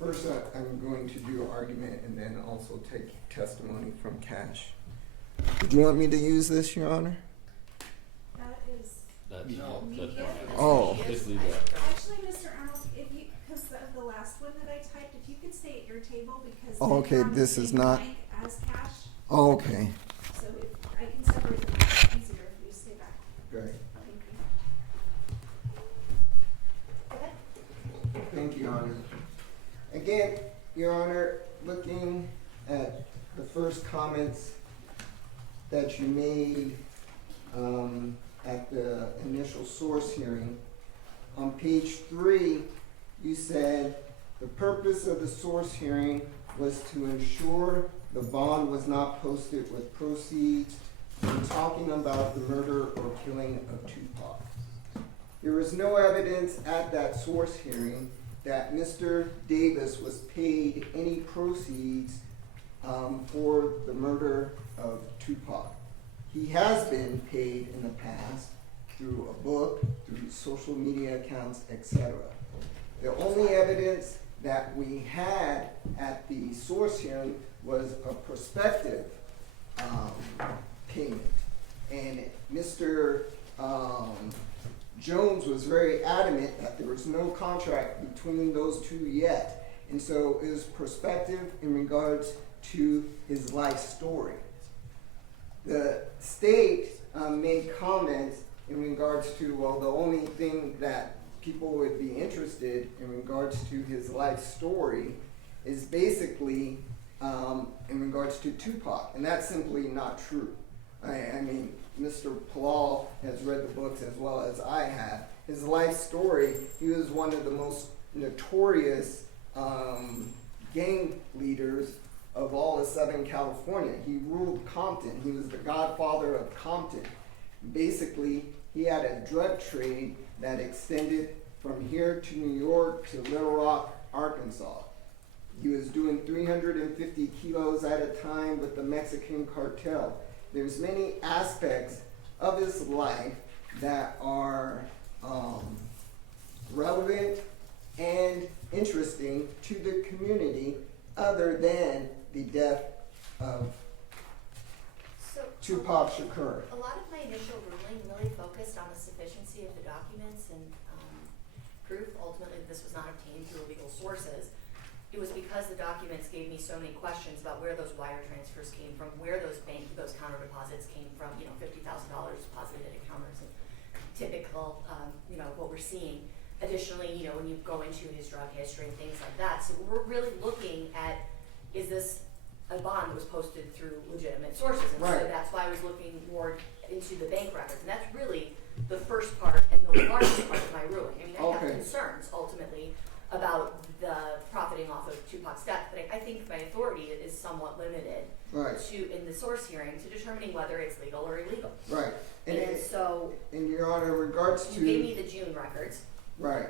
First, I'm going to do argument and then also take testimony from Cash. Did you want me to use this, Your Honor? That's No. Oh. Just leave that. Actually, Mr. Arnold, if you, because of the last one that I typed, if you could stay at your table because. Oh, okay, they're on the this is same not- mic As Cash, Oh, okay. so if, I can separate them, it's easier if you stay back. Great. Thank you. Thank you, Your Honor. Again, Your Honor, looking at the first comments that you made at the initial source hearing, on page 3, you said the purpose of the source hearing was to ensure the bond was not posted with proceeds when talking about the murder or killing of Tupac. There was no evidence at that source hearing that Mr. Davis was paid any proceeds for the murder of Tupac. He has been paid in the past through a book, through social media accounts, etc. The only evidence that we had at the source hearing was a prospective payment. And Mr. Jones was very adamant that there was no contract between those two yet. And so it was prospective in regards to his life story. The state made comments in regards to, well, the only thing that people would be interested in regards to his life story is basically in regards to Tupac, and that's simply not true. I mean, Mr. Palal has read the books as well as I have. His life story, he was one of the most notorious gang leaders of all of Southern California. He ruled Compton. He was the godfather of Compton. Basically, he had a drug trade that extended from here to New York to Little Rock, Arkansas. He was doing 350 kilos at a time with the Mexican cartel. There's many aspects of his life that are relevant and interesting to the community other than the death of Tupac Shakur. A lot of my initial ruling really focused on the sufficiency of the documents and proof ultimately that this was not obtained through illegal sources. It was because the documents gave me so many questions about where those wire transfers came from, where those counter deposits came from, $50,000 deposited at counters, and typical, what we're seeing. Additionally, when you go into his drug history and things like that. So we're really looking at, is this a bond that was posted through legitimate sources? And Right. so that's why I was looking more into the bank records. And that's really the first part and the largest part of my ruling. I mean, I have Okay. concerns ultimately about the profiting off of Tupac's death, but I think my authority is somewhat limited Right. to, in the source hearing, to determining whether it's legal or illegal. Right. And so, in Your Honor, in regards to... you gave me the June records. Right.